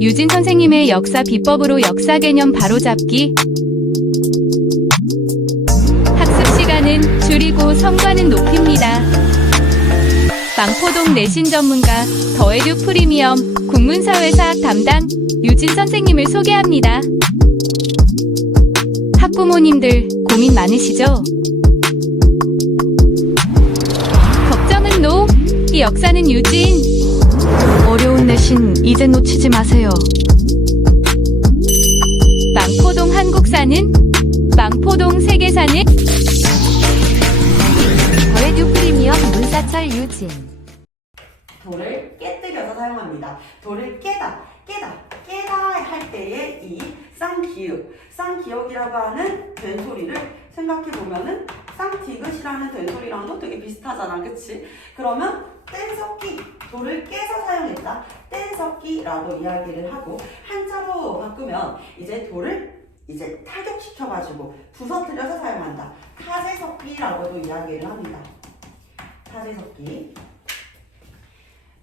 유진 선생님의 역사 비법으로 역사 개념 바로잡기. 학습 시간은 줄이고 성과는 높입니다. 망포동 내신 전문가 더에듀 프리미엄 국문사회사학 담당 유진 선생님을 소개합니다. 학부모님들 고민 많으시죠? 걱정은 노! 이 역사는 유진! 어려운 내신 이제 놓치지 마세요. 망포동 한국사는? 망포동 세계사는? 더에듀 프리미엄 문사철 유진. 돌을 깨뜨려서 사용합니다. 돌을 깨다 할 때의 이 쌍기역이라고 하는 된소리를 생각해보면은 쌍디귿이라는 된소리랑도 되게 비슷하잖아, 그치? 그러면 뗀석기, 돌을 깨서 사용했다, 뗀석기라고 이야기를 하고, 한자로 바꾸면 이제 돌을 이제 타격시켜가지고 부서뜨려서 사용한다, 타제석기라고도 이야기를 합니다. 타제석기.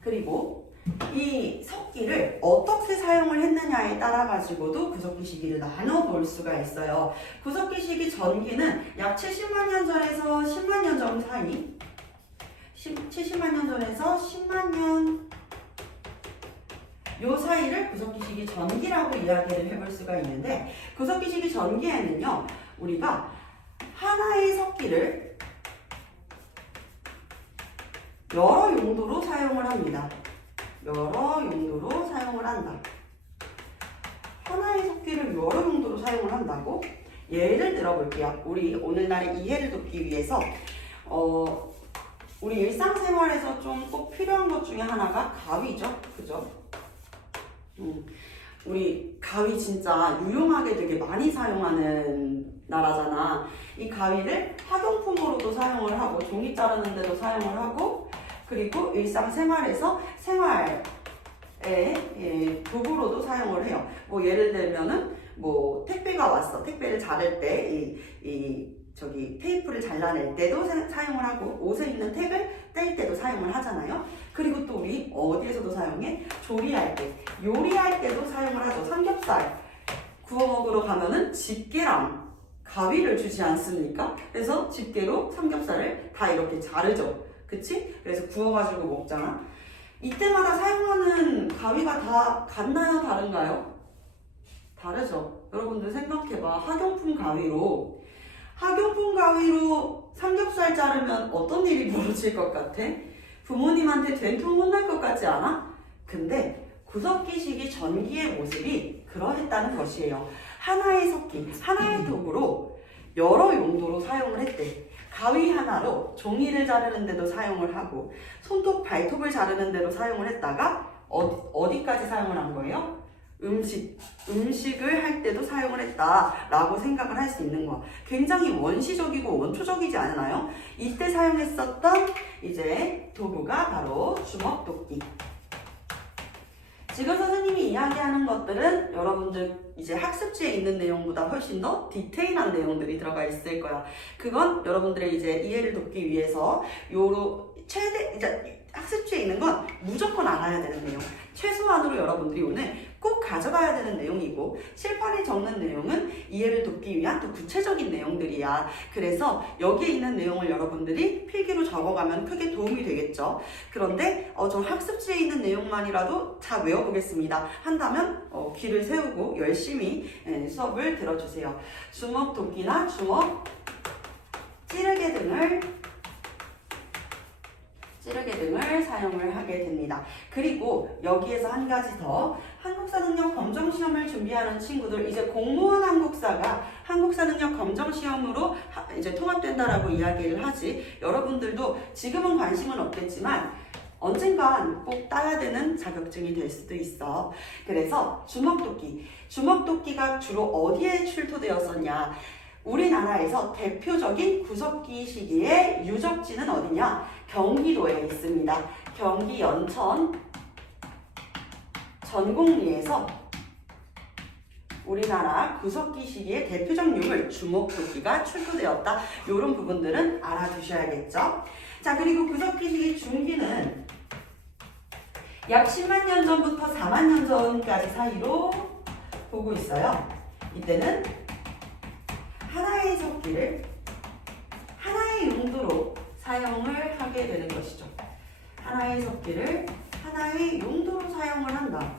그리고 이 석기를 어떻게 사용을 했느냐에 따라 가지고도 구석기 시기를 나눠볼 수가 있어요. 구석기 시기 전기는 약 70만 년 전에서 10만 년 전 사이, 70만 년 전에서 10만 년 요 사이를 구석기 시기 전기라고 이야기를 해볼 수가 있는데, 구석기 시기 전기에는요, 우리가 하나의 석기를 여러 용도로 사용을 합니다. 여러 용도로 사용을 한다. 하나의 석기를 여러 용도로 사용을 한다고? 예를 들어 볼게요. 우리 오늘날의 이해를 돕기 위해서 우리 일상생활에서 좀 꼭 필요한 것 중에 하나가 가위죠. 그죠? 우리 가위 진짜 유용하게 되게 많이 사용하는 나라잖아. 이 가위를 학용품으로도 사용을 하고, 종이 자르는 데도 사용을 하고, 그리고 일상생활에서 생활의 도구로도 사용을 해요. 뭐 예를 들면은 뭐 택배가 왔어. 택배를 자를 때 저기 테이프를 잘라낼 때도 사용을 하고, 옷에 있는 택을 뗄 때도 사용을 하잖아요. 그리고 또 우리 어디에서도 사용해? 조리할 때, 요리할 때도 사용을 하죠. 삼겹살 구워 먹으러 가면은 집게랑 가위를 주지 않습니까? 그래서 집게로 삼겹살을 다 이렇게 자르죠. 그치? 그래서 구워가지고 먹잖아. 이때마다 사용하는 가위가 다 같나요? 다른가요? 다르죠. 여러분들 생각해봐. 학용품 가위로 삼겹살 자르면 어떤 일이 벌어질 것 같아? 부모님한테 된통 혼날 것 같지 않아? 근데 구석기 시기 전기의 모습이 그러했다는 것이에요. 하나의 석기, 하나의 도구로 여러 용도로 사용을 했대. 가위 하나로 종이를 자르는 데도 사용을 하고, 손톱, 발톱을 자르는 데도 사용을 했다가 어디까지 사용을 한 거예요? 음식을 할 때도 사용을 했다라고 생각을 할 수 있는 거야. 굉장히 원시적이고 원초적이지 않나요? 이때 사용했었던 이제 도구가 바로 주먹도끼. 지금 선생님이 이야기하는 것들은 여러분들 이제 학습지에 있는 내용보다 훨씬 더 디테일한 내용들이 들어가 있을 거야. 그건 여러분들의 이제 이해를 돕기 위해서 이제 학습지에 있는 건 무조건 알아야 되는 내용. 최소한으로 여러분들이 오늘 꼭 가져가야 되는 내용이고, 칠판에 적는 내용은 이해를 돕기 위한 또 구체적인 내용들이야. 그래서 여기에 있는 내용을 여러분들이 필기로 적어가면 크게 도움이 되겠죠. 그런데 좀 학습지에 있는 내용만이라도 다 외워보겠습니다 한다면 귀를 세우고 열심히 수업을 들어주세요. 주먹도끼나 주먹, 찌르개 등을 사용을 하게 됩니다. 그리고 여기에서 한 가지 더, 한국사 능력 검정 시험을 준비하는 친구들, 이제 공무원 한국사 능력 검정 시험으로 이제 통합된다라고 이야기를 하지. 여러분들도 지금은 관심은 없겠지만 언젠간 꼭 따야 되는 자격증이 될 수도 있어. 그래서 주먹도끼가 주로 어디에 출토되었었냐? 우리나라에서 대표적인 구석기 시기의 유적지는 어디냐? 경기도에 있습니다. 경기 연천 전곡리에서 우리나라 구석기 시기의 대표적 유물 주먹도끼가 출토되었다. 이런 부분들은 알아두셔야겠죠. 자, 그리고 구석기 시기 중기는 약 10만 년 전부터 4만 년 전까지 사이로 보고 있어요. 이때는 하나의 석기를 하나의 용도로 사용을 하게 되는 것이죠. 하나의 석기를 하나의 용도로 사용을 한다.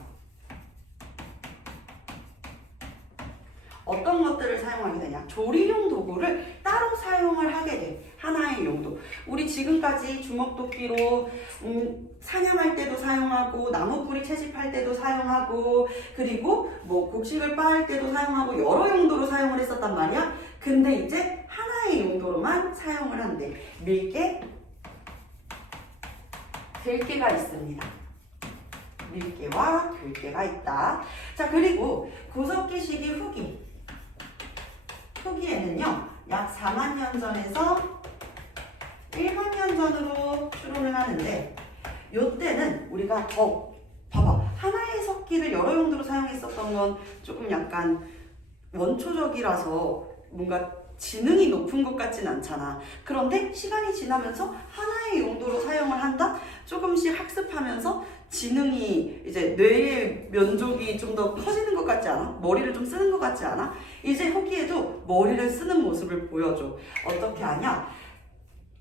어떤 것들을 사용하게 되냐? 조리용 도구를 따로 사용을 하게 돼. 하나의 용도. 우리 지금까지 주먹도끼로 사냥할 때도 사용하고 나무뿌리 채집할 때도 사용하고 그리고 뭐 곡식을 빻을 때도 사용하고 여러 용도로 사용을 했었단 말이야. 근데 이제 하나의 용도로만 사용을 한대. 밀개, 들개가 있습니다. 밀개와 들개가 있다. 자, 그리고 구석기 시기 후기. 후기에는요, 약 4만 년 전에서 1만 년 전으로 추론을 하는데, 요때는 우리가 봐봐. 하나의 석기를 여러 용도로 사용했었던 건 조금 약간 원초적이라서 뭔가 지능이 높은 것 같진 않잖아. 그런데 시간이 지나면서 하나의 용도로 사용을 한다? 조금씩 학습하면서 지능이 이제 뇌의 면적이 좀 더 커지는 것 같지 않아? 머리를 좀 쓰는 것 같지 않아? 이제 후기에도 머리를 쓰는 모습을 보여줘. 어떻게 하냐?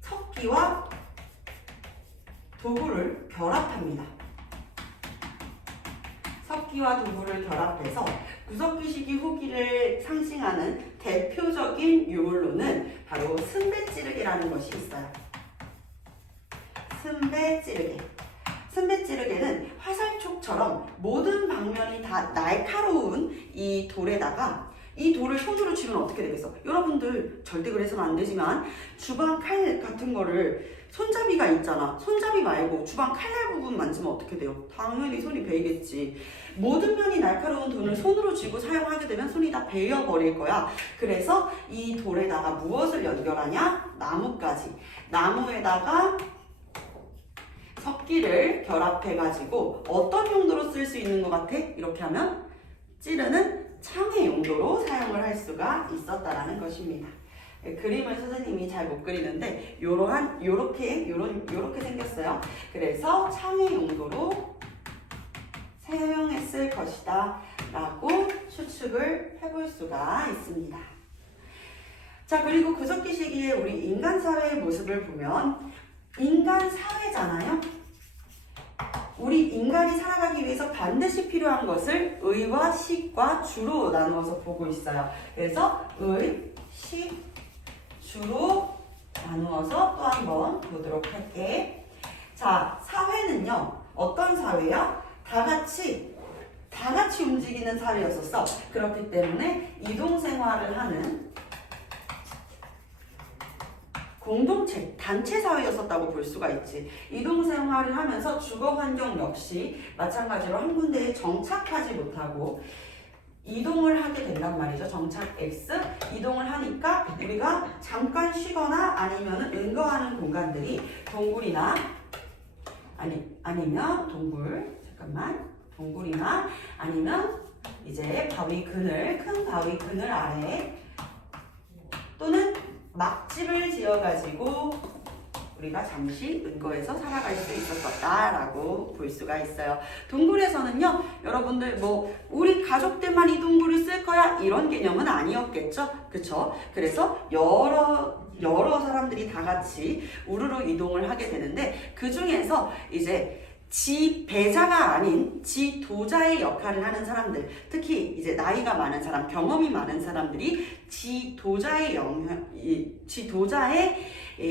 석기와 도구를 결합합니다. 석기와 도구를 결합해서 구석기 시기 후기를 상징하는 대표적인 유물로는 바로 승배찌르개라는 것이 있어요. 승배찌르개. 승배찌르개는 화살촉처럼 모든 방면이 다 날카로운 이 돌에다가 이 돌을 손으로 쥐면 어떻게 되겠어? 여러분들 절대 그래서는 안 되지만 주방 칼 같은 거를 손잡이가 있잖아. 손잡이 말고 주방 칼날 부분 만지면 어떻게 돼요? 당연히 손이 베이겠지. 모든 면이 날카로운 돌을 손으로 쥐고 사용하게 되면 손이 다 베어버릴 거야. 그래서 이 돌에다가 무엇을 연결하냐? 나무까지. 나무에다가 석기를 결합해가지고 어떤 용도로 쓸 수 있는 것 같아? 이렇게 하면 찌르는 창의 용도로 사용을 할 수가 있었다라는 것입니다. 그림을 선생님이 잘 못 그리는데 요렇게 생겼어요. 그래서 창의 용도로 사용했을 것이다 라고 추측을 해볼 수가 있습니다. 자, 그리고 구석기 시기에 우리 인간 사회의 모습을 보면 인간 사회잖아요. 우리 인간이 살아가기 위해서 반드시 필요한 것을 의와 식과 주로 나누어서 보고 있어요. 그래서 의, 식, 주로 나누어서 또 한번 보도록 할게. 자, 사회는요. 어떤 사회야? 다 같이 움직이는 사회였었어. 그렇기 때문에 이동생활을 하는 공동체, 단체 사회였었다고 볼 수가 있지. 이동생활을 하면서 주거 환경 역시 마찬가지로 한 군데에 정착하지 못하고 이동을 하게 된단 말이죠. 정착 X. 이동을 하니까 우리가 잠깐 쉬거나 아니면 은거하는 공간들이 동굴이나 아니면 동굴이나 아니면 이제 큰 바위 그늘 아래 또는 막집을 지어가지고 우리가 잠시 은거해서 살아갈 수 있었다라고 볼 수가 있어요. 동굴에서는요, 여러분들 우리 가족들만 이 동굴을 쓸 거야 이런 개념은 아니었겠죠, 그쵸? 그래서 여러 사람들이 다 같이 우르르 이동을 하게 되는데 그 중에서 이제 지 배자가 아닌 지 도자의 역할을 하는 사람들, 특히 이제 나이가 많은 사람, 경험이 많은 사람들이 지 도자의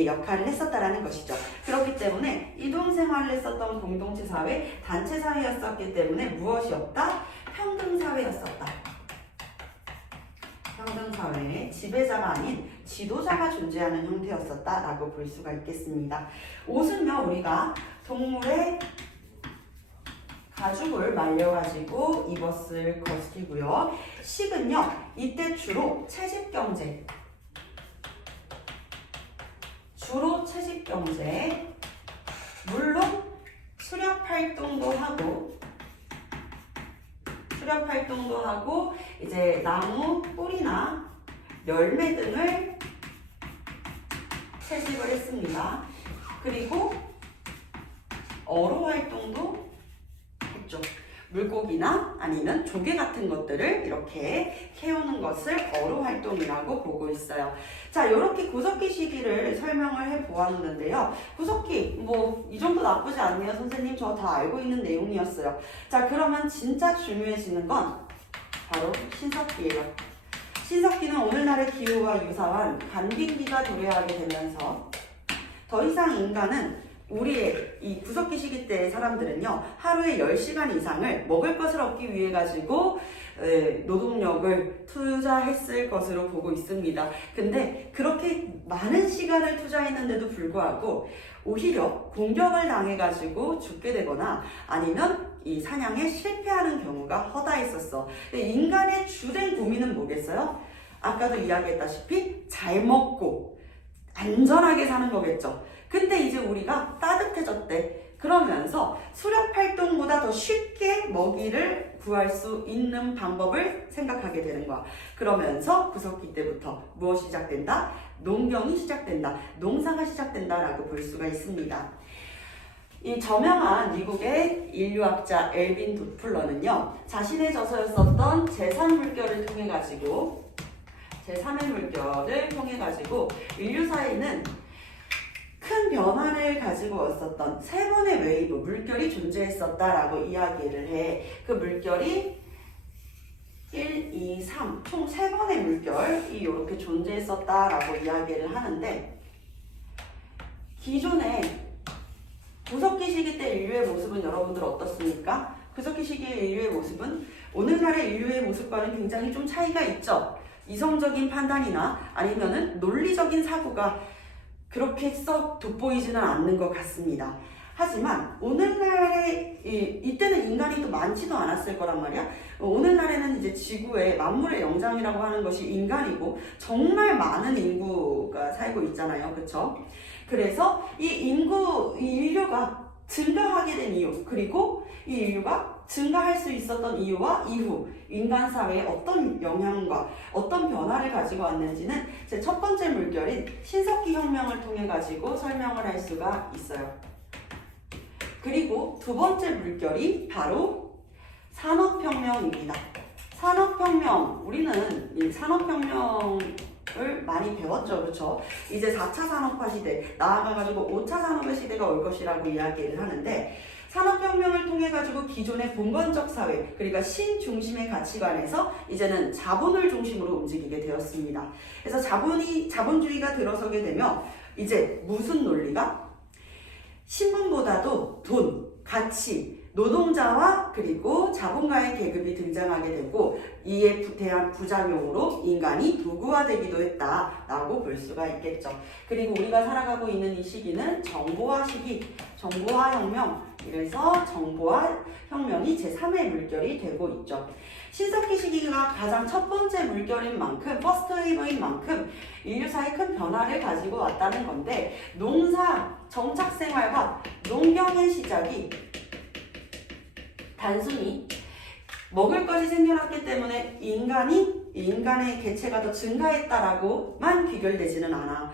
역할을 했었다라는 것이죠. 그렇기 때문에 이동생활을 했었던 공동체 사회, 단체 사회였었기 때문에 무엇이 없다? 평등사회였었다. 평등사회에 지배자가 아닌 지도자가 존재하는 형태였었다라고 볼 수가 있겠습니다. 옷은요, 우리가 동물의 가죽을 말려가지고 입었을 것이고요. 식은요, 이때 주로 채집경제, 물론 수렵활동도 하고 이제 나무 뿌리나 열매 등을 채집을 했습니다. 그리고 어로 활동도 물고기나 아니면 조개 같은 것들을 이렇게 캐오는 것을 어로 활동이라고 보고 있어요. 자, 이렇게 구석기 시기를 설명을 해 보았는데요. 구석기 뭐 이 정도 나쁘지 않네요. 선생님 저 다 알고 있는 내용이었어요. 자, 그러면 진짜 중요해지는 건 바로 신석기예요. 신석기는 오늘날의 기후와 유사한 간빙기가 도래하게 되면서 더 이상 인간은 우리의 이 구석기 시기 때의 사람들은요, 하루에 10시간 이상을 먹을 것을 얻기 위해 가지고 노동력을 투자했을 것으로 보고 있습니다. 근데 그렇게 많은 시간을 투자했는데도 불구하고 오히려 공격을 당해 가지고 죽게 되거나 아니면 이 사냥에 실패하는 경우가 허다했었어. 인간의 주된 고민은 뭐겠어요? 아까도 이야기했다시피 잘 먹고 안전하게 사는 거겠죠. 근데 이제 우리가 따뜻해졌대. 그러면서 수렵 활동보다 더 쉽게 먹이를 구할 수 있는 방법을 생각하게 되는 거야. 그러면서 구석기 때부터 무엇이 시작된다? 농경이 시작된다. 농사가 시작된다라고 볼 수가 있습니다. 이 저명한 미국의 인류학자 엘빈 도플러는요, 자신의 저서였었던 제3물결을 통해 가지고 인류사에는 큰 변화를 가지고 왔었던 세 번의 웨이브, 물결이 존재했었다라고 이야기를 해. 그 물결이 1, 2, 3, 총 3번의 물결이 이렇게 존재했었다라고 이야기를 하는데, 기존에 구석기 시기 때 인류의 모습은 여러분들 어떻습니까? 구석기 시기의 인류의 모습은 오늘날의 인류의 모습과는 굉장히 좀 차이가 있죠. 이성적인 판단이나 아니면은 논리적인 사고가 그렇게 썩 돋보이지는 않는 것 같습니다. 하지만 오늘날에 이때는 인간이 또 많지도 않았을 거란 말이야. 오늘날에는 이제 지구의 만물의 영장이라고 하는 것이 인간이고 정말 많은 인구가 살고 있잖아요. 그렇죠? 그래서 이 인류가 증가하게 된 이유, 그리고 이 인류가 증가할 수 있었던 이유와 이후 인간 사회에 어떤 영향과 어떤 변화를 가지고 왔는지는 제 첫 번째 물결인 신석기 혁명을 통해 가지고 설명을 할 수가 있어요. 그리고 두 번째 물결이 바로 산업혁명입니다. 산업혁명, 우리는 이 산업혁명을 많이 배웠죠. 그렇죠? 이제 4차 산업화 시대, 나아가가지고 5차 산업의 시대가 올 것이라고 이야기를 하는데, 산업혁명을 통해 가지고 기존의 봉건적 사회, 그러니까 신중심의 가치관에서 이제는 자본을 중심으로 움직이게 되었습니다. 그래서 자본주의가 들어서게 되면 이제 무슨 논리가? 신분보다도 돈, 가치, 노동자와 그리고 자본가의 계급이 등장하게 되고, 이에 대한 부작용으로 인간이 도구화되기도 했다라고 볼 수가 있겠죠. 그리고 우리가 살아가고 있는 이 시기는 정보화 시기, 정보화 혁명, 그래서 정보화 혁명이 제3의 물결이 되고 있죠. 신석기 시기가 가장 첫 번째 물결인 만큼, 퍼스트 웨이브인 만큼 인류사에 큰 변화를 가지고 왔다는 건데, 농사, 정착생활과 농경의 시작이 단순히 먹을 것이 생겨났기 때문에 인간의 개체가 더 증가했다라고만 귀결되지는 않아.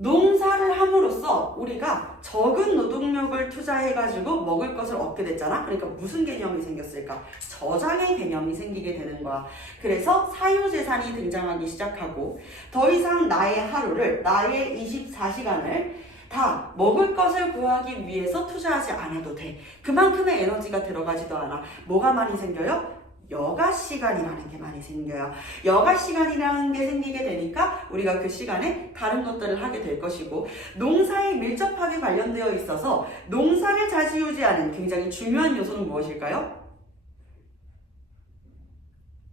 농사를 함으로써 우리가 적은 노동력을 투자해가지고 먹을 것을 얻게 됐잖아. 그러니까 무슨 개념이 생겼을까? 저장의 개념이 생기게 되는 거야. 그래서 사유재산이 등장하기 시작하고, 더 이상 나의 하루를, 나의 24시간을 다 먹을 것을 구하기 위해서 투자하지 않아도 돼. 그만큼의 에너지가 들어가지도 않아. 뭐가 많이 생겨요? 여가 시간이라는 게 많이 생겨요. 여가 시간이라는 게 생기게 되니까 우리가 그 시간에 다른 것들을 하게 될 것이고, 농사에 밀접하게 관련되어 있어서 농사를 좌지우지하는 굉장히 중요한 요소는 무엇일까요?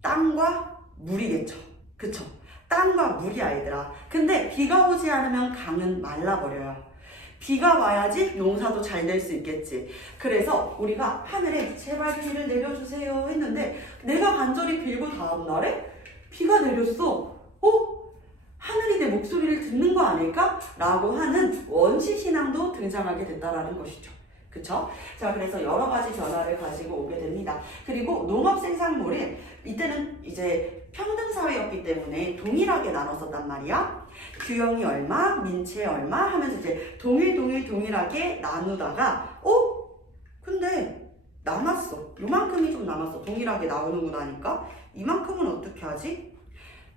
땅과 물이겠죠. 그쵸? 땅과 물이 아이들아. 근데 비가 오지 않으면 강은 말라버려요. 비가 와야지 농사도 잘 될 수 있겠지. 그래서 우리가 하늘에 제발 비를 내려주세요 했는데, 내가 간절히 빌고 다음날에 비가 내렸어. 하늘이 내 목소리를 듣는 거 아닐까? 라고 하는 원시신앙도 등장하게 됐다라는 것이죠. 그쵸? 자, 그래서 여러 가지 변화를 가지고 오게 됩니다. 그리고 농업 생산물이 이때는 이제 평등사회였기 때문에 동일하게 나눴었단 말이야. 규영이 얼마, 민채 얼마 하면서 이제 동일하게 나누다가, 근데 남았어. 요만큼이 좀 남았어. 동일하게 나오는구나 하니까 이만큼은 어떻게 하지?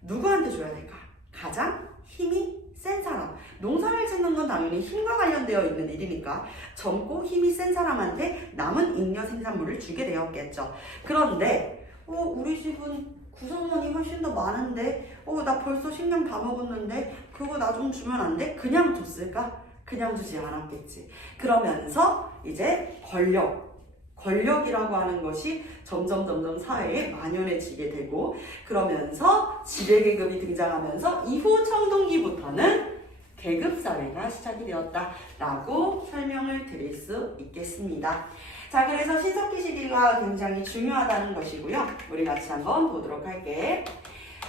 누구한테 줘야 될까? 가장 힘이 센 사람. 농사를 짓는 건 당연히 힘과 관련되어 있는 일이니까 젊고 힘이 센 사람한테 남은 잉여 생산물을 주게 되었겠죠. 그런데 우리 집은 구성원이 훨씬 더 많은데 나 벌써 식량 다 먹었는데 그거 나 좀 주면 안 돼? 그냥 줬을까? 그냥 주지 않았겠지. 그러면서 이제 권력이라고 하는 것이 점점 사회에 만연해지게 되고 그러면서 지배계급이 등장하면서 이후 청동기부터는 계급사회가 시작이 되었다라고 설명을 드릴 수 있겠습니다. 자, 그래서 신석기 시기가 굉장히 중요하다는 것이고요. 우리 같이 한번 보도록 할게.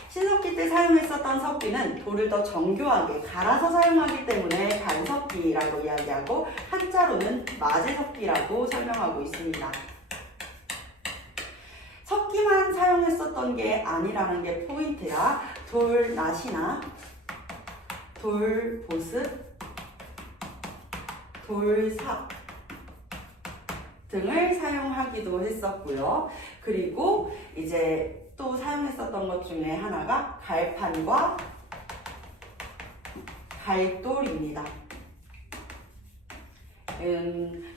신석기 때 사용했었던 석기는 돌을 더 정교하게 갈아서 사용하기 때문에 간석기라고 이야기하고 한자로는 마제석기라고 설명하고 있습니다. 석기만 사용했었던 게 아니라는 게 포인트야. 돌낫이나 돌보습, 돌삽 등을 사용하기도 했었고요. 그리고 이제 또 사용했었던 것 중에 하나가 갈판과 갈돌입니다.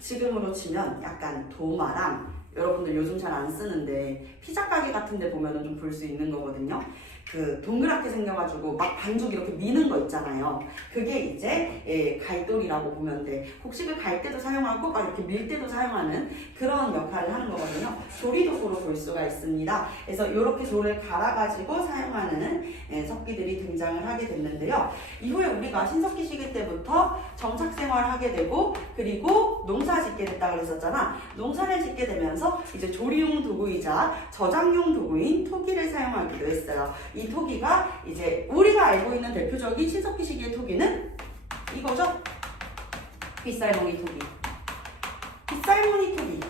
지금으로 치면 약간 도마랑 여러분들 요즘 잘 안 쓰는데 피자 가게 같은 데 보면은 좀 볼 수 있는 거거든요. 그 동그랗게 생겨가지고 막 반죽 이렇게 미는 거 있잖아요. 그게 이제 갈돌이라고 보면 돼. 곡식을 갈 때도 사용하고 막 이렇게 밀 때도 사용하는 그런 역할을 하는 거거든요. 조리도구로 볼 수가 있습니다. 그래서 이렇게 돌을 갈아가지고 사용하는 석기들이 등장을 하게 됐는데요. 이후에 우리가 신석기 시기 때부터 정착 생활을 하게 되고 그리고 농사 짓게 됐다 그랬었잖아. 농사를 짓게 되면서 이제 조리용 도구이자 저장용 도구인 토기를 사용하기도 했어요. 이 토기가 이제 우리가 알고 있는 대표적인 신석기 시기의 토기는 이거죠? 빗살무늬 토기. 빗살무늬 토기.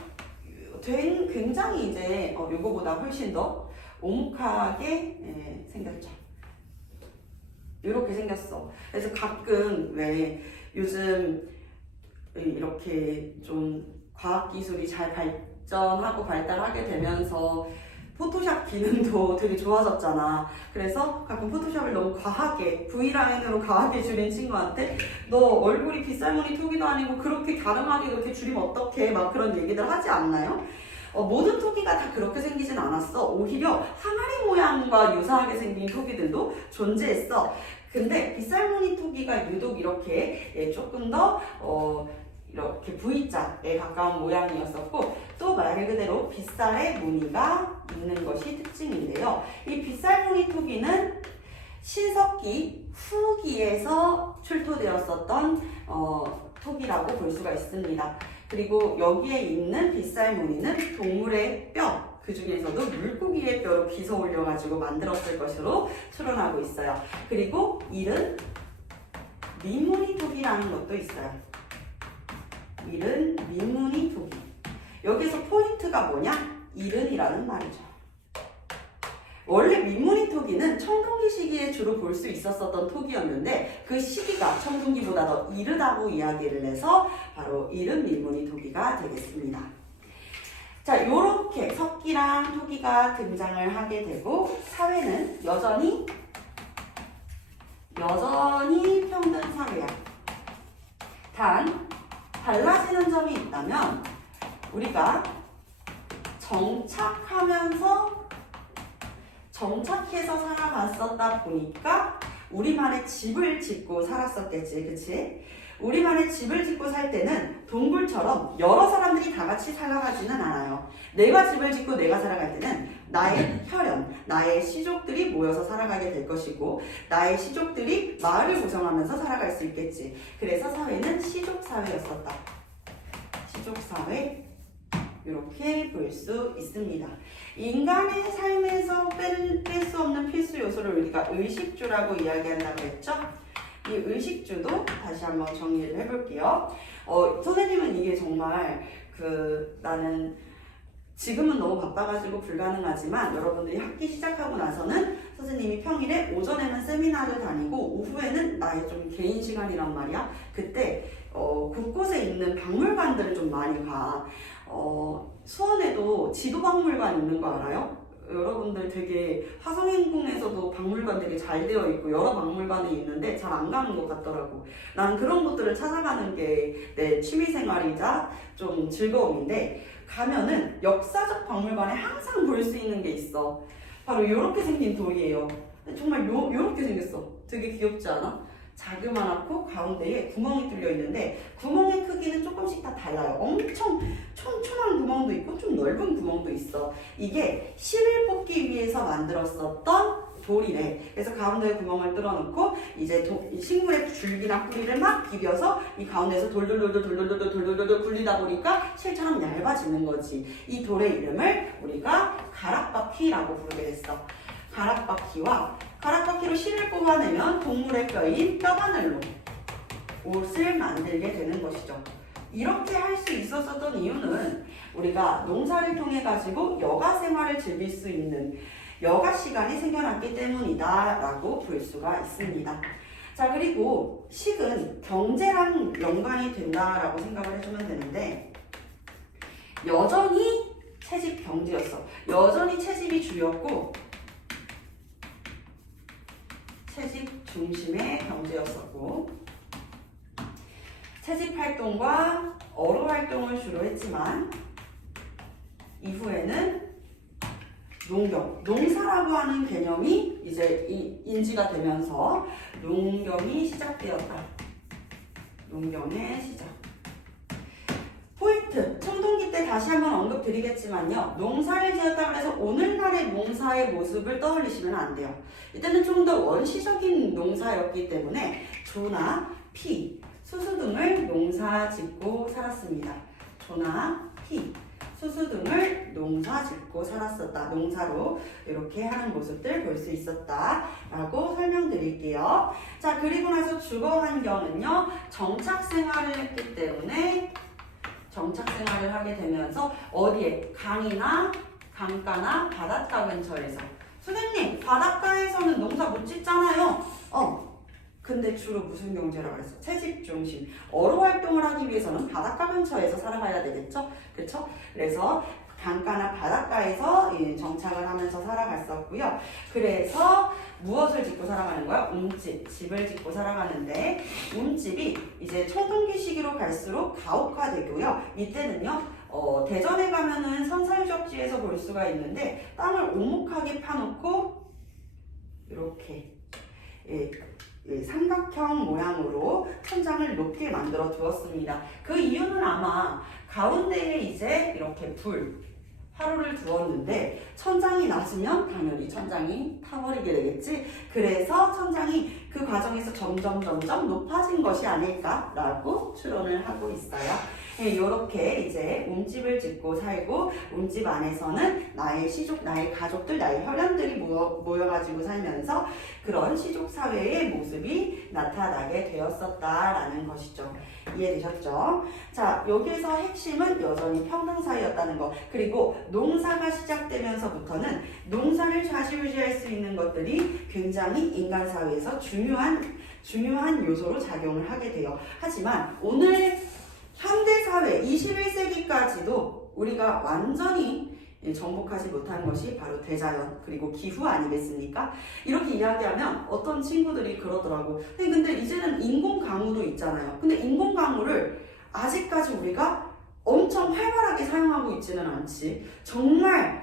굉장히 이제 요거보다 훨씬 더 오목하게 생겼죠. 이렇게 생겼어. 그래서 가끔 왜 요즘 이렇게 좀 과학기술이 잘 발전하고 발달하게 되면서 포토샵 기능도 되게 좋아졌잖아. 그래서 가끔 포토샵을 너무 과하게 V라인으로 과하게 줄인 친구한테 너 얼굴이 빗살무늬 토기도 아니고 그렇게 갸름하게 그렇게 줄이면 어떡해 막 그런 얘기들 하지 않나요? 모든 토기가 다 그렇게 생기진 않았어. 오히려 항아리 모양과 유사하게 생긴 토기들도 존재했어. 근데 빗살무늬 토기가 유독 이렇게 조금 더 이렇게 V자에 가까운 모양이었었고 또 말 그대로 빗살의 무늬가 있는 것이 특징인데요. 이 빗살무늬 토기는 신석기 후기에서 출토되었었던 토기라고 볼 수가 있습니다. 그리고 여기에 있는 빗살무늬는 동물의 뼈, 그 중에서도 물고기의 뼈로 빗어 올려가지고 만들었을 것으로 추론하고 있어요. 그리고 일은 민무늬 토기라는 것도 있어요. 일은 민무늬 토기. 여기서 포인트가 뭐냐? 일은이라는 말이죠. 원래 민무늬 토기는 청동기 시기에 주로 볼 수 있었던 토기였는데 그 시기가 청동기보다 더 이르다고 이야기를 해서 바로 일은 민무늬 토기가 되겠습니다. 자, 요렇게 석기랑 토기가 등장을 하게 되고 사회는 여전히 평등 사회야. 단 달라지는 점이 있다면 우리가 정착해서 살아갔었다 보니까 우리만의 집을 짓고 살았었겠지, 그치? 우리만의 집을 짓고 살 때는 동굴처럼 여러 사람들이 다 같이 살아가지는 않아요. 내가 집을 짓고 내가 살아갈 때는 나의 혈연, 나의 시족들이 모여서 살아가게 될 것이고 나의 시족들이 마을을 구성하면서 살아갈 수 있겠지. 그래서 사회는 시족사회였었다. 시족사회 이렇게 볼 수 있습니다. 인간의 삶에서 뺄 수 없는 필수 요소를 우리가 의식주라고 이야기한다고 했죠? 이 의식주도 다시 한번 정리를 해볼게요. 선생님은 이게 정말 나는 지금은 너무 바빠가지고 불가능하지만 여러분들이 학기 시작하고 나서는 선생님이 평일에 오전에는 세미나를 다니고 오후에는 나의 좀 개인 시간이란 말이야. 그때 곳곳에 있는 박물관들을 좀 많이 가. 수원에도 지도박물관 있는 거 알아요? 여러분들 되게 화성행궁에서도 박물관 되게 잘 되어 있고 여러 박물관이 있는데 잘 안 가는 것 같더라고. 난 그런 곳들을 찾아가는 게 내 취미생활이자 좀 즐거움인데, 가면은 역사적 박물관에 항상 볼 수 있는 게 있어. 바로 이렇게 생긴 돌이에요. 정말 요렇게 생겼어. 되게 귀엽지 않아? 자그마하고 가운데에 구멍이 뚫려 있는데 구멍의 크기는 조금씩 다 달라요. 엄청 촘촘한 구멍도 있고 좀 넓은 구멍도 있어. 이게 실을 뽑기 위해서 만들었었던 돌이래. 그래서 가운데에 구멍을 뚫어놓고 이제 식물의 줄기나 뿌리를 막 비벼서 이 가운데에서 돌돌돌돌 굴리다 보니까 실처럼 얇아지는 거지. 이 돌의 이름을 우리가 가락바퀴라고 부르게 됐어. 가락바퀴로 실을 뽑아내면 동물의 뼈인 뼈바늘로 옷을 만들게 되는 것이죠. 이렇게 할 수 있었던 이유는 우리가 농사를 통해 가지고 여가 생활을 즐길 수 있는 여가 시간이 생겨났기 때문이다 라고 볼 수가 있습니다. 자, 그리고 식은 경제랑 연관이 된다라고 생각을 해주면 되는데, 여전히 채집 경지였어. 여전히 채집이 주였고 채집 중심의 경제였었고, 채집 활동과 어로 활동을 주로 했지만 이후에는 농사라고 하는 개념이 이제 인지가 되면서 농경이 시작되었다. 농경의 시작. 포인트, 청동기 때 다시 한번 언급드리겠지만요. 농사를 지었다고 해서 오늘날의 농사의 모습을 떠올리시면 안 돼요. 이때는 좀 더 원시적인 농사였기 때문에 조나 피, 수수 등을 농사 짓고 살았습니다. 조나 피, 수수 등을 농사 짓고 살았었다. 농사로 이렇게 하는 모습들 볼 수 있었다 라고 설명드릴게요. 자, 그리고 나서 주거 환경은요, 정착 생활을 했기 때문에 정착 생활을 하게 되면서 어디에? 강이나 강가나 바닷가 근처에서. 선생님, 바닷가에서는 농사 못 짓잖아요. 근데 주로 무슨 경제라고 그랬어? 채집 중심. 어로 활동을 하기 위해서는 바닷가 근처에서 살아가야 되겠죠? 그렇죠? 그래서 강가나 바닷가에서 정착을 하면서 살아갔었고요. 그래서 무엇을 짓고 살아가는 거야? 움집, 집을 짓고 살아가는데, 움집이 이제 청동기 시기로 갈수록 가옥화되고요. 이때는요, 대전에 가면은 선살적지에서 볼 수가 있는데, 땅을 오목하게 파놓고 이렇게 삼각형 모양으로 천장을 높게 만들어 두었습니다. 그 이유는 아마 가운데에 이제 이렇게 화로를 두었는데, 천장이 낮으면 당연히 천장이 타버리게 되겠지. 그래서 천장이 그 과정에서 점점 높아진 것이 아닐까라고 추론을 하고 있어요. 이렇게 이제 움집을 짓고 살고, 움집 안에서는 나의 시족, 나의 가족들, 나의 혈연들이 모여가지고 살면서 그런 시족 사회의 모습이 나타나게 되었었다라는 것이죠. 이해되셨죠? 자, 여기에서 핵심은 여전히 평등 사회였다는 거. 그리고 농사가 시작되면서부터는 농사를 좌지우지할 수 있는 것들이 굉장히 인간 사회에서 중요한 요소로 작용을 하게 돼요. 하지만 오늘 현대 사회 21세기까지도 우리가 완전히 정복하지 못한 것이 바로 대자연 그리고 기후 아니겠습니까? 이렇게 이야기하면 어떤 친구들이 그러더라고. 근데 이제는 인공강우도 있잖아요. 근데 인공강우를 아직까지 우리가 엄청 활발하게 사용하고 있지는 않지. 정말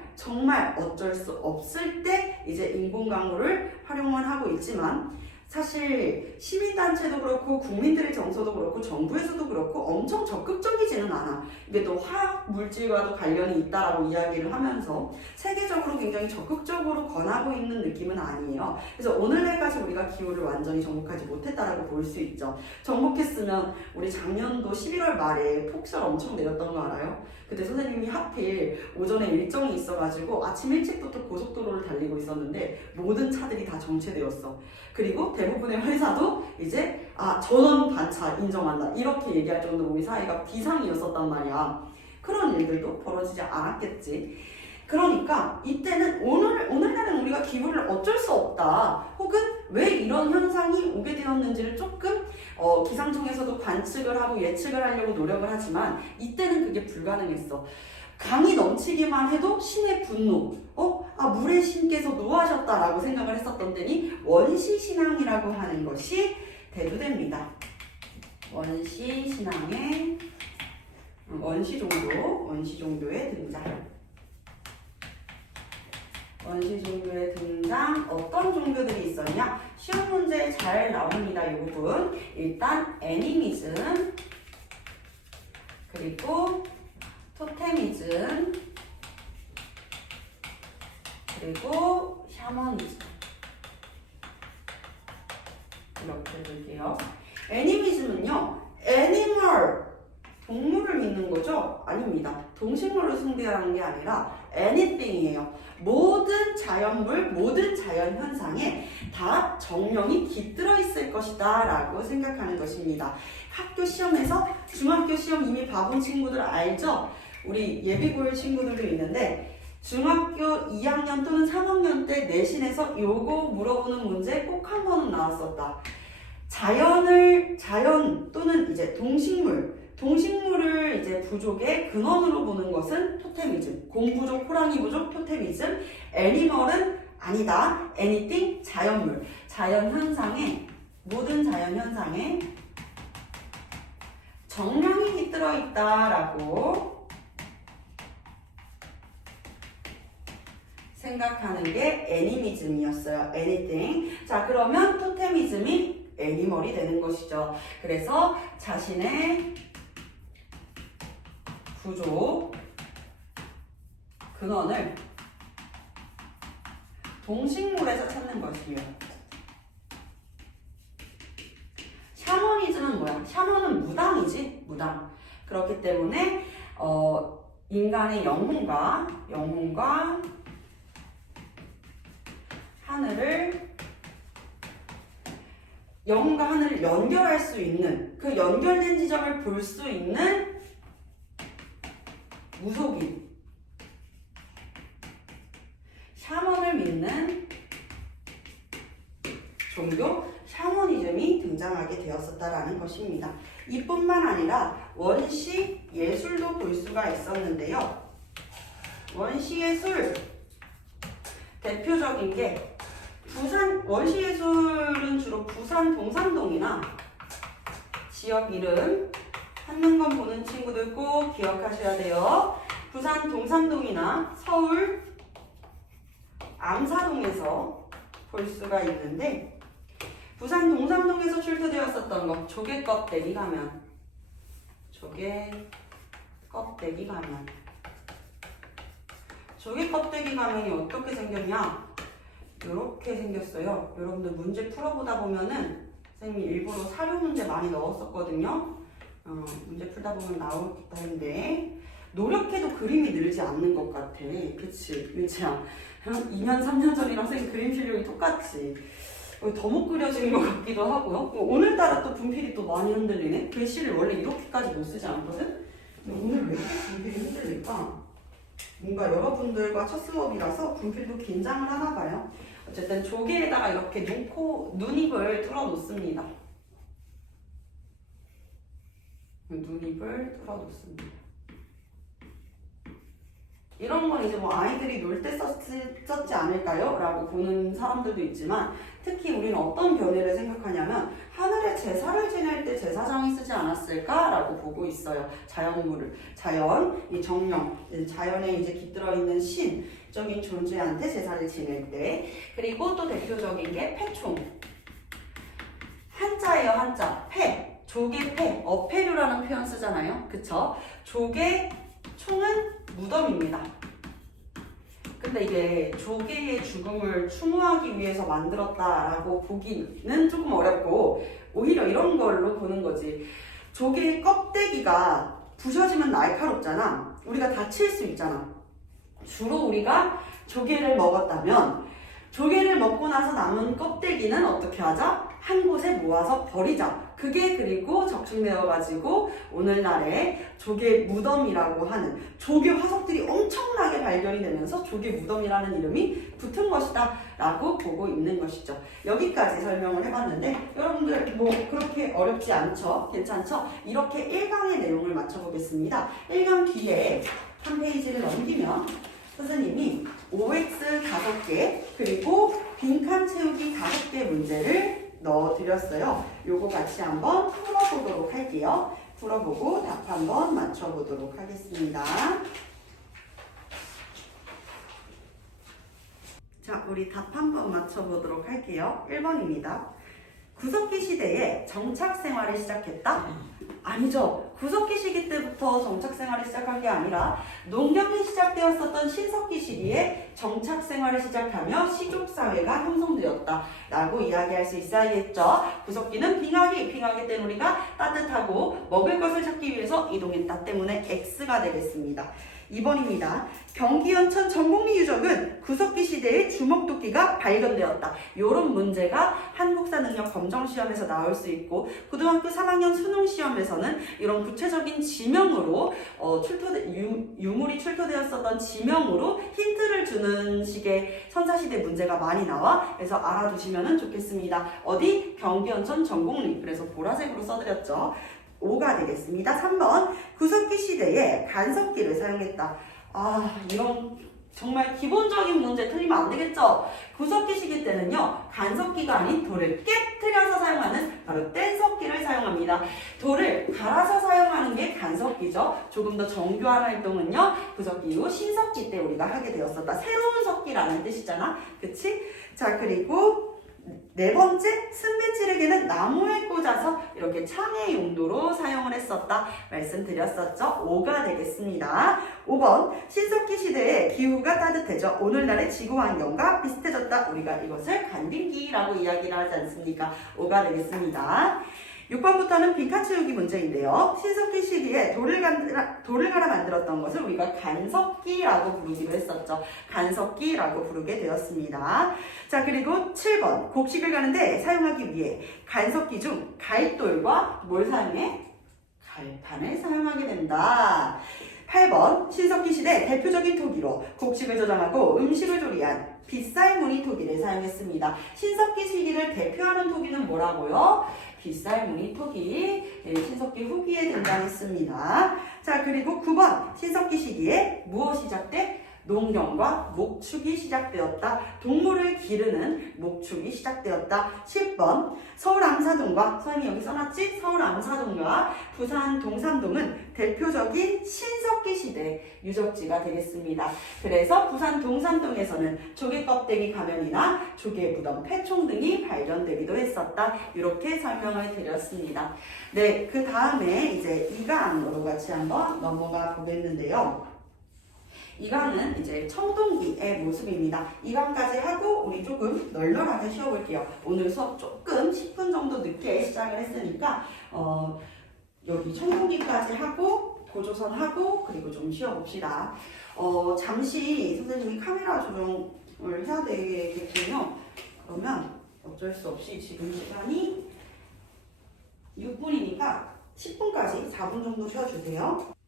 어쩔 수 없을 때 이제 인공강우를 활용을 하고 있지만, 사실 시민단체도 그렇고 국민들의 정서도 그렇고 정부에서도 그렇고 엄청 적극적이지는 않아. 이게 또 화학 물질과도 관련이 있다라고 이야기를 하면서 세계적으로 굉장히 적극적으로 권하고 있는 느낌은 아니에요. 그래서 오늘날까지 우리가 기후를 완전히 정복하지 못했다라고 볼 수 있죠. 정복했으면 우리 작년도 11월 말에 폭설 엄청 내렸던 거 알아요? 그때 선생님이 하필 오전에 일정이 있어가지고 아침 일찍부터 고속도로를 달리고 있었는데 모든 차들이 다 정체되었어. 그리고 대부분의 회사도 이제 전원 반차 인정한다 이렇게 얘기할 정도로 우리 사회가 비상이었었단 말이야. 그런 일들도 벌어지지 않았겠지. 그러니까 이때는 오늘날은 우리가 기후를 어쩔 수 없다, 혹은 왜 이런 현상이 오게 되었는지를 조금 기상청에서도 관측을 하고 예측을 하려고 노력을 하지만 이때는 그게 불가능했어. 강이 넘치기만 해도 신의 분노, 물의 신께서 노하셨다라고 생각을 했었던 때니 원시신앙이라고 하는 것이 대두됩니다. 원시신앙의 원시종교의 등장. 원시종교의 등장, 어떤 종교들이 있었냐? 쉬운 문제 잘 나옵니다. 이 부분. 일단 애니미즘, 그리고 토테미즘, 그리고 샤머니즘. 이렇게 볼게요. 애니미즘은요, 애니멀, 동물을 믿는 거죠? 아닙니다. 동식물을 숭배하는 게 아니라 anything이에요. 모든 자연물, 모든 자연현상에 다 정령이 깃들어 있을 것이다 라고 생각하는 것입니다. 학교 시험에서, 중학교 시험 이미 봐본 친구들 알죠? 우리 예비고일 친구들도 있는데 중학교 2학년 또는 3학년 때 내신에서 요거 물어보는 문제 꼭 한 번은 나왔었다. 자연 또는 이제 동식물을 이제 부족의 근원으로 보는 것은 토테미즘. 공부족, 호랑이 부족, 토테미즘. 애니멀은 아니다. anything, 자연물. 모든 자연현상에 정령이 깃들어 있다라고 생각하는 게 애니미즘이었어요. anything. 자, 그러면 토테미즘이 애니멀이 되는 것이죠. 그래서 자신의 구조, 근원을 동식물에서 찾는 것이에요. 샤머니즘은 뭐야? 샤머는 무당이지, 무당. 그렇기 때문에 인간의 영혼과 영혼과 하늘을 연결할 수 있는, 그 연결된 지점을 볼 수 있는 무속인, 샤먼을 믿는 종교, 샤머니즘이 등장하게 되었었다라는 것입니다. 이뿐만 아니라 원시 예술도 볼 수가 있었는데요. 원시 예술 대표적인 게 원시 예술은 주로 부산 동산동이나 지역 이름 한눈 건 보는 친구들 꼭 기억하셔야 돼요. 부산 동산동이나 서울 암사동에서 볼 수가 있는데, 부산 동산동에서 출토되었었던 것, 조개 껍데기 가면, 조개 껍데기 가면이 어떻게 생겼냐? 이렇게 생겼어요. 여러분들 문제 풀어보다 보면은 선생님이 일부러 사료 문제 많이 넣었었거든요. 문제 풀다 보면 나올 텐데 노력해도 그림이 늘지 않는 것 같아. 그치? 유치야. 2년, 3년 전이랑 선생님 그림 실력이 똑같지. 더 못 그려지는 것 같기도 하고요. 오늘따라 또 분필이 또 많이 흔들리네. 글씨를 원래 이렇게까지 못 쓰지 않거든? 근데 오늘 왜 이렇게 분필이 흔들릴까? 뭔가 여러분들과 첫 수업이라서 분필도 긴장을 하나 봐요. 어쨌든 조개에다가 이렇게 눈입을 뚫어 놓습니다. 눈입을 뚫어 놓습니다. 이런 건 이제 뭐 아이들이 놀 때 썼지 않을까요? 라고 보는 사람들도 있지만, 특히 우리는 어떤 견해를 생각하냐면 하늘에 제사를 지낼 때 제사장이 쓰지 않았을까? 라고 보고 있어요. 이 정령, 자연에 이제 깃들어 있는 신적인 존재한테 제사를 지낼 때. 그리고 또 대표적인 게 패총. 한자예요, 한자. 패. 조개패. 어패류라는 표현 쓰잖아요. 그쵸? 조개 총은 무덤입니다. 근데 이게 조개의 죽음을 추모하기 위해서 만들었다라고 보기는 조금 어렵고, 오히려 이런 걸로 보는 거지. 조개의 껍데기가 부셔지면 날카롭잖아. 우리가 다칠 수 있잖아. 주로 우리가 조개를 먹었다면 조개를 먹고 나서 남은 껍데기는 어떻게 하자? 한 곳에 모아서 버리자. 그게 그리고 적중되어가지고 오늘날의 조개 무덤이라고 하는 조개 화석들이 엄청나게 발견이 되면서 조개 무덤이라는 이름이 붙은 것이다 라고 보고 있는 것이죠. 여기까지 설명을 해봤는데 여러분들 뭐 그렇게 어렵지 않죠? 괜찮죠? 이렇게 1강의 내용을 맞춰보겠습니다. 1강 뒤에 한 페이지를 넘기면 선생님이 OX 5개 그리고 빈칸 채우기 5개 문제를 넣어드렸어요. 요거 같이 한번 풀어보도록 할게요. 풀어보고 답 한번 맞춰보도록 하겠습니다. 자, 우리 답 한번 맞춰보도록 할게요. 1번입니다. 구석기 시대에 정착 생활을 시작했다? 아니죠. 구석기 시기 때부터 정착 생활을 시작한 게 아니라 농경이 시작되었었던 신석기 시기에 정착 생활을 시작하며 시족사회가 형성되었다 라고 이야기할 수 있어야겠죠. 구석기는 빙하기 때는 우리가 따뜻하고 먹을 것을 찾기 위해서 이동했다 때문에 X가 되겠습니다. 2번입니다. 경기 연천 전곡리 유적은 구석기 시대의 주먹도끼가 발견되었다. 이런 문제가 한국사 능력 검정 시험에서 나올 수 있고 고등학교 3학년 수능 시험에서는 이런 구체적인 지명으로 유물이 출토되었었던 지명으로 힌트를 주는 식의 선사시대 문제가 많이 나와. 그래서 알아두시면 좋겠습니다. 어디? 경기 연천 전곡리. 그래서 보라색으로 써드렸죠. 5가 되겠습니다. 3번 구석기 시대에 간섭기를 사용했다. 이런 정말 기본적인 문제 틀리면 안 되겠죠? 구석기 시기 때는요, 간섭기가 아닌 돌을 깨트려서 사용하는 바로 뗀석기를 사용합니다. 돌을 갈아서 사용하는 게 간섭기죠. 조금 더 정교한 활동은요, 구석기 이후 신석기 때 우리가 하게 되었었다. 새로운 석기라는 뜻이잖아. 그치? 자, 그리고 네 번째, 쓴배지르개는 나무에 꽂아서 이렇게 창의 용도로 사용을 했었다 말씀드렸었죠. 5가 되겠습니다. 5번, 신석기 시대에 기후가 따뜻해져 오늘날의 지구 환경과 비슷해졌다. 우리가 이것을 간빙기라고 이야기를 하지 않습니까? 5가 되겠습니다. 6번부터는 빈칸 채우기 문제인데요. 신석기 시기에 돌을 갈아 만들었던 것을 우리가 간석기라고 부르기로 했었죠. 간석기라고 부르게 되었습니다. 자, 그리고 7번. 곡식을 가는데 사용하기 위해 간석기 중 갈돌과 뭘 사용해? 갈판을 사용하게 된다. 8번. 신석기 시대 대표적인 토기로 곡식을 저장하고 음식을 조리한 빗살무늬 토기를 사용했습니다. 신석기 시기를 대표하는 토기는 뭐라고요? 빗살무늬 토기, 신석기 후기에 등장했습니다. 자, 그리고 9번 신석기 시기에 무엇이 시작돼? 농경과 목축이 시작되었다. 동물을 기르는 목축이 시작되었다. 10번 서울 암사동과 선생님이 여기 써놨지? 서울 암사동과 부산 동산동은 대표적인 신석기 시대 유적지가 되겠습니다. 그래서 부산 동산동에서는 조개 껍데기 가면이나 조개 무덤, 폐총 등이 발견되기도 했었다. 이렇게 설명을 드렸습니다. 네, 그 다음에 이제 2강으로 같이 한번 넘어가 보겠는데요. 2강은 이제 청동기의 모습입니다. 2강까지 하고 우리 조금 널널하게 쉬어볼게요. 오늘 수업 조금 10분 정도 늦게 시작을 했으니까 여기 청동기까지 하고 고조선 하고 그리고 좀 쉬어봅시다. 잠시 선생님이 카메라 조정을 해야 되겠군요. 그러면 어쩔 수 없이 지금 시간이 6분이니까 10분까지 4분 정도 쉬어주세요.